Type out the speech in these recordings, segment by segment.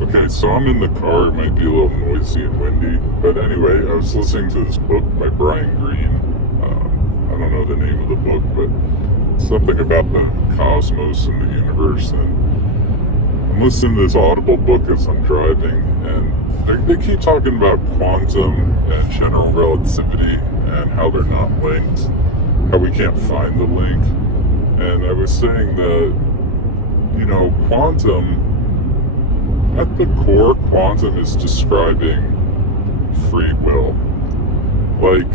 Okay, so I'm in the car. It might be a little noisy and windy. But anyway, I was listening to this book by Brian Greene. I don't know the name of the book, but something about the cosmos and the universe. And I'm listening to this Audible book as I'm driving. And they keep talking about quantum and general relativity and how they're not linked, how we can't find the link. And I was saying that, quantum, at the core, quantum is describing free will. Like,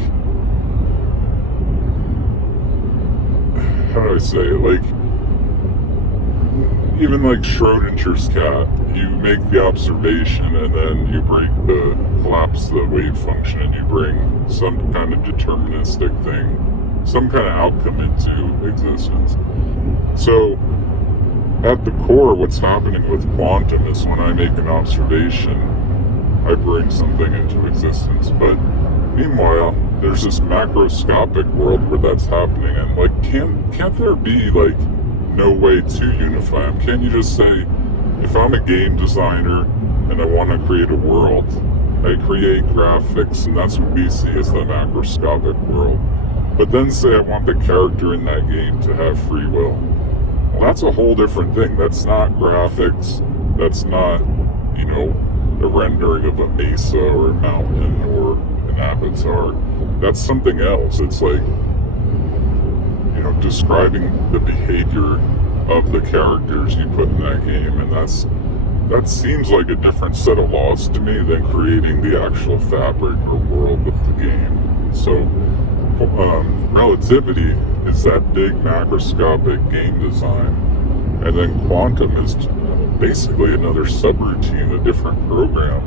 how do I say it? Like, even like Schrodinger's cat, you make the observation and then you collapse the wave function and you bring some kind of deterministic thing, some kind of outcome into existence. So, at the core, what's happening with quantum is when I make an observation, I bring something into existence. But meanwhile, there's this macroscopic world where that's happening, and like, can't there be like no way to unify them? Can't you just say, if I'm a game designer and I want to create a world, I create graphics, and that's what we see as the macroscopic world. But then say I want the character in that game to have free will. Well, that's a whole different thing. That's not graphics. That's not, a rendering of a mesa or a mountain or an avatar. That's something else. It's like, describing the behavior of the characters you put in that game. And that seems like a different set of laws to me than creating the actual fabric or world of the game. So, relativity is that big macroscopic game design, and then quantum is basically another subroutine, a different program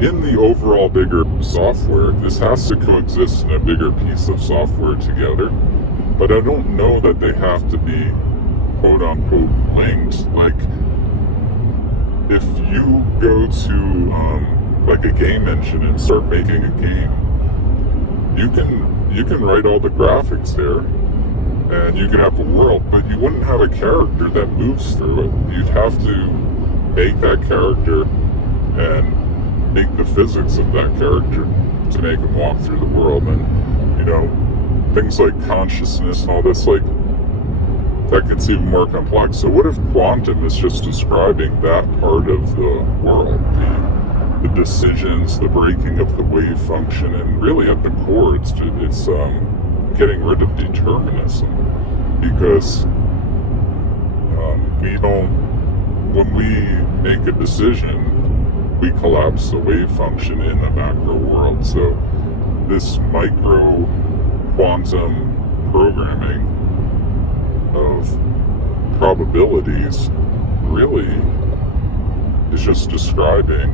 in the overall bigger software. This has to coexist in a bigger piece of software together, but I don't know that they have to be quote unquote linked. Like, if you go to like a game engine and start making a game, you can write all the graphics there, and you can have a world, but you wouldn't have a character that moves through it. You'd have to make that character and make the physics of that character to make them walk through the world. And, things like consciousness and all this, like, that gets even more complex. So what if quantum is just describing that part of the world, the decisions, the breaking of the wave function, and really at the core, it's getting rid of determinism, because when we make a decision, we collapse the wave function in the macro world. So this micro quantum programming of probabilities really is just describing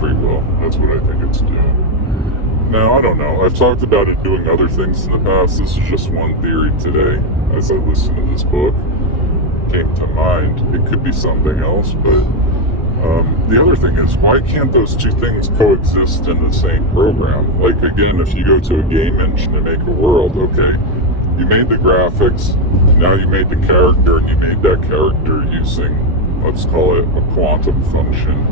free will. That's what I think it's doing. Now, I don't know. I've talked about it doing other things in the past. This is just one theory today. As I listened to this book, it came to mind. It could be something else, but the other thing is, why can't those two things coexist in the same program? Like, again, if you go to a game engine to make a world, okay, you made the graphics, now you made the character, and you made that character using, let's call it a quantum function.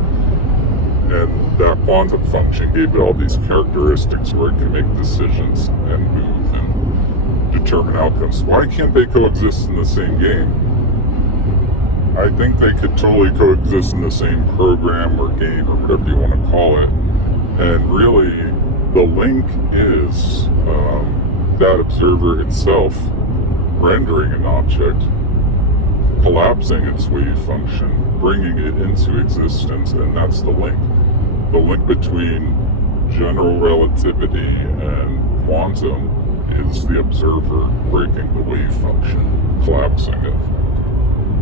And that quantum function gave it all these characteristics where it can make decisions and move and determine outcomes. Why can't they coexist in the same game? I think they could totally coexist in the same program or game or whatever you want to call it. And really, the link is that observer itself rendering an object, collapsing its wave function, bringing it into existence, and that's the link. The link between general relativity and quantum is the observer breaking the wave function, collapsing it.